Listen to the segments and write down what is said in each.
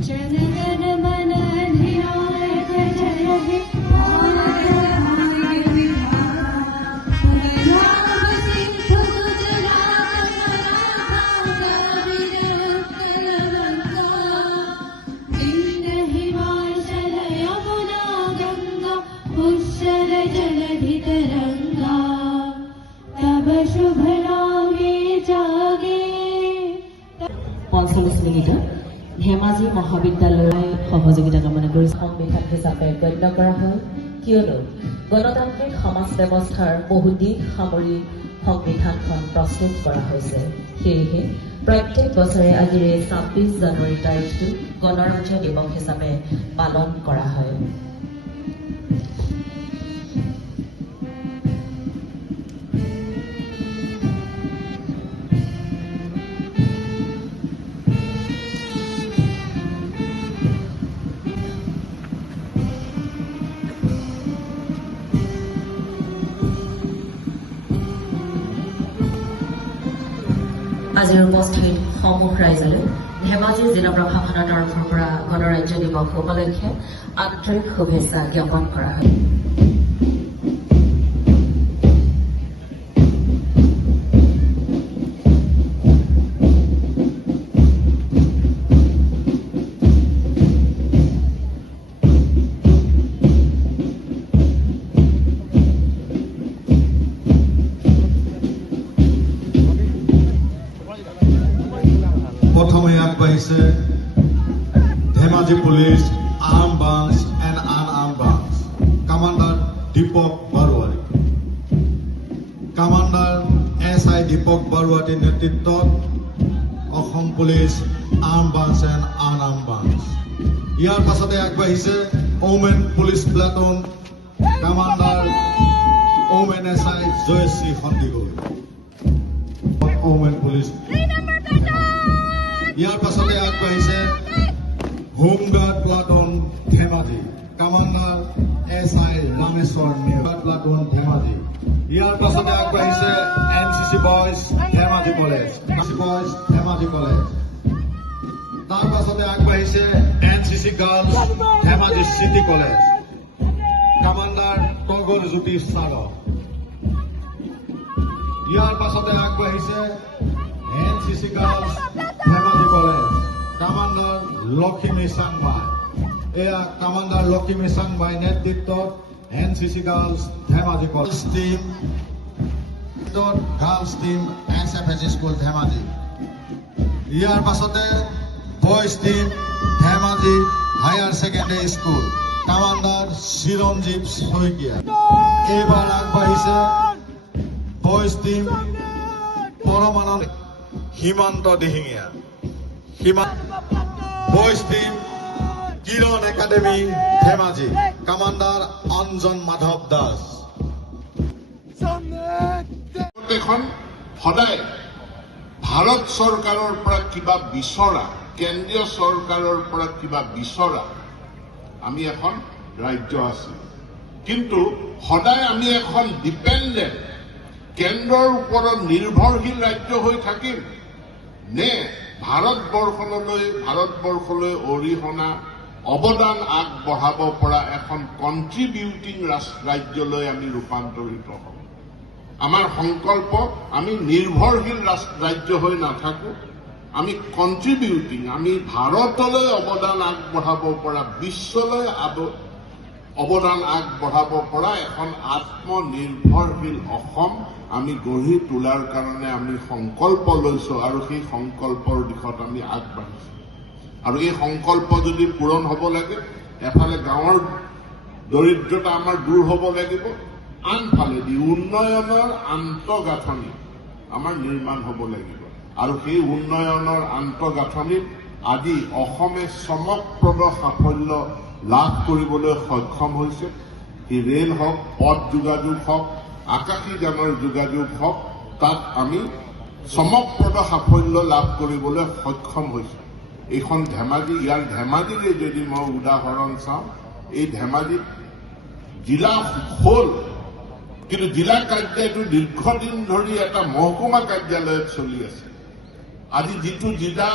जनगण मन अधिनायक जय हे शुभ नामे जागे 45 মিনিটত ধেমাজি মহাবিদ্যালয়ৰ সহযোগিতা কামনা কৰি সংবিধান হিচাপে গণ্য কৰা হয় কিয়নো গণতান্ত্ৰিক সমাজ ব্যৱস্থাৰ বহুদিন সামৰি সংবিধানখন প্ৰস্তুত কৰা হৈছে সেয়েহে প্ৰত্যেক বছৰে আজিৰে 26 জানুৱাৰী তাৰিখটো গণৰাজ্য দিৱস হিচাপে পালন কৰা হয় আজিৰ উপস্থিত সমূহ ৰাইজলৈ ধেমাজি জিলা প্ৰশাসনৰ তৰফৰ পৰা গণৰাজ্য দিৱস উপলক্ষে আন্তৰিক শুভেচ্ছা জ্ঞাপন কৰা হয় প্রথমে আগবাইছে Dhemaji police arm branch and unarm branch commander Dipak Baroari commander SI Dipak বারোয়ারির নেতৃত্বত Asom police arm branch and unarm branch ইয়ার পাছতে আগবাইছে women police platoon commander women SI Joyshree Sandikoi women police ইয়াৰ পাছতে আগবাঢ়িছে home guard platoon Dhemaji commander SI Rameswar Neog platoon Dhemaji ইয়াৰ পাছতে আগবাঢ়িছে NCC বয়জ ধেমাজি কলেজ তাৰ পাছতে আগবাঢ়িছে NCC girls Dhemaji city college commander Tagar Jyoti চাৰ ইয়াৰ পাছতে আগবাঢ়িছে NCC girls Dhemaji college commander Lakshmi Sangbai এয়া কমান্ডার লক্ষ্মী সাংবাই নেতৃত্বত NCC girls Dhemaji college team SFH school Dhemaji ইয়ার পাছতে boys team Dhemaji higher secondary school commander Chiranjib Saikia এইবাৰ আগবাঢ়িছে boys team Paramananda Himanta Dihingia boys team Kiran academy Dhemaji commander Anjan Madhab Das সদায় ভাৰত চৰকাৰৰ পৰা কিবা বিচৰা কেন্দ্ৰীয় চৰকাৰৰ পৰা কিবা বিচৰা আমি এখন ৰাজ্য আছো কিন্তু সদায় আমি এখন ডিপেন্ডেন্ট কেন্দ্ৰৰ ওপৰত নিৰ্ভৰশীল ৰাজ্য হৈ থাকিম নে ভাৰতবৰ্ষলৈ অৰিহণা অৱদান আগবঢ়াব পৰা এখন কন্ট্ৰিবিউটিং ৰাজ্যলৈ আমি ৰূপান্তৰিত হম আমাৰ সংকল্প আমি নিৰ্ভৰশীল ৰাজ্য হৈ নাথাকো আমি কন্ট্ৰিবিউটিং আমি ভাৰতলৈ অৱদান আগবঢ়াব পৰা বিশ্বলৈ অৱদান আগবঢ়াব পৰা এখন আত্মনিৰ্ভৰশীল অসম আমি গঢ়ি তোলাৰ কাৰণে আমি সংকল্প লৈছো আৰু সেই সংকল্পৰ দিশত আমি আগবাঢ়িছো আৰু এই সংকল্প যদি পূৰণ হ'ব লাগে এফালে গাঁৱৰ দৰিদ্ৰতা আমাৰ দূৰ হ'ব লাগিব আনফালেদি উন্নয়নৰ আন্তঃগাঁথনি আমাৰ নিৰ্মাণ হ'ব লাগিব আৰু সেই উন্নয়নৰ আন্তঃগাঁথনিত আজি অসমে চমকপ্ৰদ সাফল্য লাভ কৰিবলৈ সক্ষম হৈছে ই ৰেল হওক পথ যোগাযোগ হওক আকাশী যানৰ যোগাযোগ হওক তাত আমি চমকপ্ৰদ সাফল্য লাভ কৰিবলৈ সক্ষম হৈছো এইখন ধেমাজি ইয়াৰ ধেমাজিৰে যদি মই উদাহৰণ চাওঁ এই ধেমাজিত জিলা হ'ল কিন্তু জিলা কাৰ্যালয়টো দীৰ্ঘদিন ধৰি এটা মহকুমা কাৰ্যালয়ত চলি আছে আজি যিটো জিলা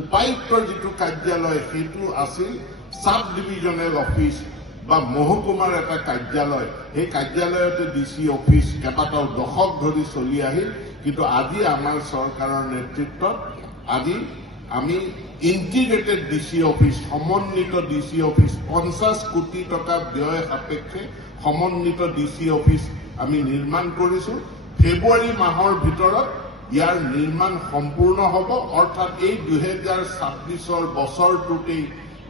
উপায়ুক্তৰ যিটো কাৰ্যালয় সেইটো আছিল সাব ডিভিজনেল অফিচ বা মহকুমাৰ এটা কাৰ্যালয়। সেই কাৰ্যালয়তে ডিচি অফিচ কেইবাটাও দশক ধৰি চলি আহিল, কিন্তু আজি আমাৰ চৰকাৰৰ নেতৃত্বত আজি আমি ইণ্টিগ্ৰেটেড ডিচি অফিচ, সমন্বিত ডিচি অফিচ, 50 কোটি টকা ব্যয় সাপেক্ষে সমন্বিত ডিচি অফিচ আমি নিৰ্মাণ কৰিছো। ফেব্ৰুৱাৰী মাহৰ ভিতৰত ইয়াৰ নিৰ্মাণ সম্পূৰ্ণ হ'ব, অৰ্থাৎ এই 2026 বছৰটোতেই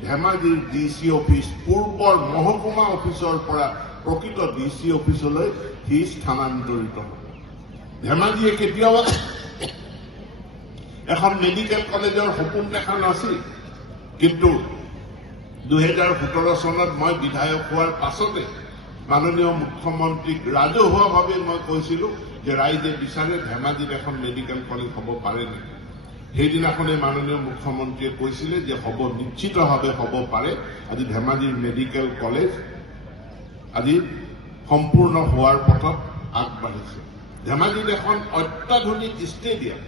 ধেমাজিৰ ডিচি অফিচ পূৰ্বৰ মহকুমা অফিচৰ পৰা প্ৰকৃত ডিচি অফিচলৈ সি স্থানান্তৰিত হ'ব। ধেমাজিয়ে কেতিয়াও এখন মেডিকেল কলেজৰ সপোন দেখা নাছিল, কিন্তু 2017 চনত মই বিধায়ক হোৱাৰ পাছতে মাননীয় মুখ্যমন্ত্ৰীক ৰাজহুৱাভাৱে মই কৈছিলো যে ৰাইজে বিচাৰে ধেমাজিত এখন মেডিকেল কলেজ হ'ব পাৰে নেকি। সেইদিনাখনে মাননীয় মুখ্যমন্ত্ৰীয়ে কৈছিলে যে হ'ব, নিশ্চিতভাৱে হ'ব পাৰে। আজি ধেমাজিৰ মেডিকেল কলেজ আজি সম্পূৰ্ণ হোৱাৰ পথত আগবাঢ়িছে। ধেমাজিত এখন অত্যাধুনিক ষ্টেডিয়াম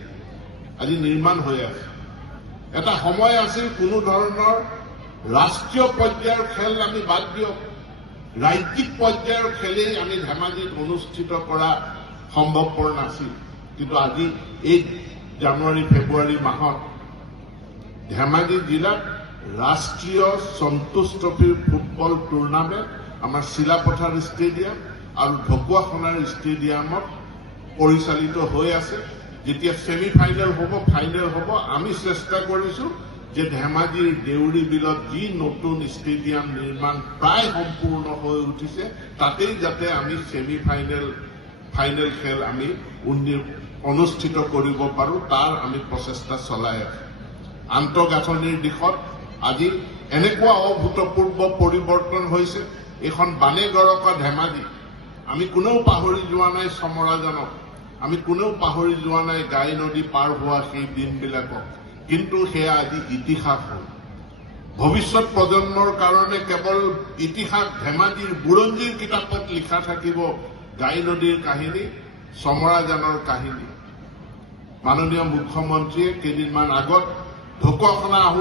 আজি নিৰ্মাণ হৈ আছে। এটা সময় আছিল কোনো ধৰণৰ ৰাষ্ট্ৰীয় পৰ্যায়ৰ খেল আমি বাদ দিয়ক, ৰাজ্যিক পৰ্যায়ৰ খেলেই আমি ধেমাজিত অনুষ্ঠিত কৰা সম্ভৱপৰ নাছিল, কিন্তু আজি এই জানুৱাৰী ফেব্ৰুৱাৰী মাহত ধেমাজি জিলাত ৰাষ্ট্ৰীয় সন্তোষ ট্ৰফিৰ ফুটবল টুৰ্ণামেণ্ট আমাৰ চিলাপথাৰ ষ্টেডিয়াম আৰু ঢকুৱাখানাৰ ষ্টেডিয়ামত পৰিচালিত হৈ আছে। যেতিয়া ছেমি ফাইনেল হ'ব, ফাইনেল হ'ব, আমি চেষ্টা কৰিছো যে ধেমাজিৰ দেউৰী বিলত যি নতুন ষ্টেডিয়াম নিৰ্মাণ প্ৰায় সম্পূৰ্ণ হৈ উঠিছে, তাতেই যাতে আমি ছেমি ফাইনেল খেল আমি অনুষ্ঠিত কৰিব পাৰো, তাৰ আমি প্ৰচেষ্টা চলাই আছো। আন্তঃগাঁথনিৰ দিশত আজি এনেকুৱা অভূতপূৰ্ব পৰিৱৰ্তন হৈছে। এইখন বানে গৰকা ধেমাজি, আমি কোনেও পাহৰি যোৱা নাই চমৰাজানক, আমি কোনেও পাহৰি যোৱা নাই গাই নদী পাৰ হোৱা সেই দিনবিলাকক, কিন্তু সেয়া আজি ইতিহাস হ'ল। ভৱিষ্যত প্ৰজন্মৰ কাৰণে কেৱল ইতিহাস ধেমাজিৰ বুৰঞ্জীৰ কিতাপত লিখা থাকিব গাই নদীৰ কাহিনী, চমৰাজানৰ কাহিনী। মাননীয় মুখ্যমন্ত্ৰীয়ে কেইদিনমান আগত ঢকুৱাখানা আহোঁতে